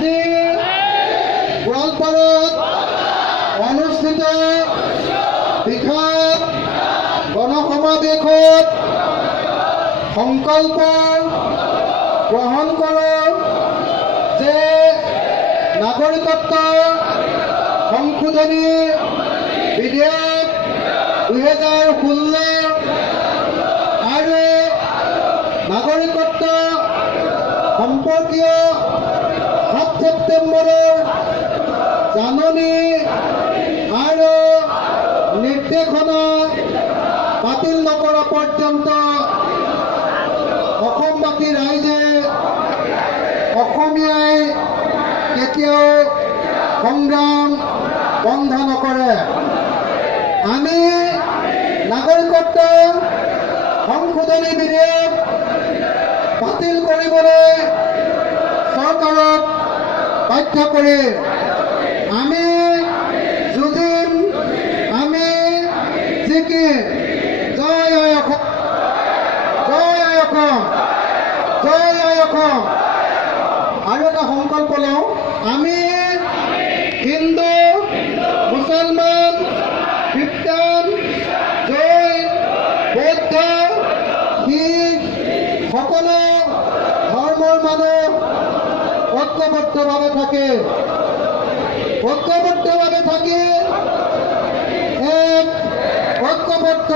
আজি গোৱালপাৰাত অনুষ্ঠিত বিশাল গণসমাৱেশত সংকল্প গ্ৰহণ কৰোঁ যে নাগৰিকত্ব সংশোধনী বিধেয়ক 2016 আৰু নাগৰিকত্ব সম্পৰ্কীয় 7 ছেপ্টেম্বৰৰ জাননী আৰু নিৰ্দেশনা বাতিল নকৰা পৰ্যন্ত অসমবাসী ৰাইজে অসমীয়াই কেতিয়াও সংগ্ৰাম বন্ধ নকৰে। আমি নাগৰিকত্ব সংশোধনী বিধেয়ক বাতিল কৰিবলৈ চৰকাৰক বাধ্য কৰি আমি যুঁজিম, আমি জিকিম। জয় আই অসম, জয় আই অসম, জয় আই অসম। আৰু এটা সংকল্প লওঁ, আমি হিন্দু, মুছলমান, খ্ৰীষ্টান, জৈন, বৌদ্ধ, শিখ সকলো ধৰ্মৰ মানুহ ঐক্যবদ্ধভাৱে থাকে। ঐক্যবদ্ধভাৱে থাকি এক ঐক্যবদ্ধ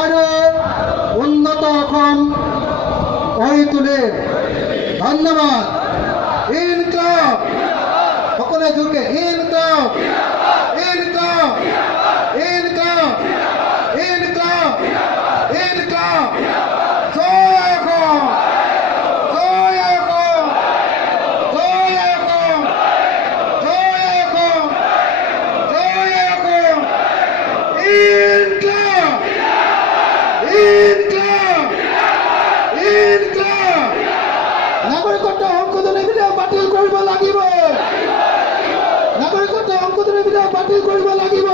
আৰু উন্নত অসম গঢ়ি তোলে। ধন্যবাদ। ইনকলাব, সকলোৱে জোৰকে ইনকলাব, ইনকলাব, ইনকলাব, ইনকলাব, ইনকলাব। জয় অসম, জয় অসম, জয় অসম, জয় অসম, জয় অসম। ইনকলাব, ইনকলাব, ইনকলাব। নাগৰিকত্ব সংশোধনী বিধেয়ক বাতিল কৰিব লাগিব। নাগৰিকত্ব সংশোধনী বিধেয়ক বাতিল কৰিব লাগিব।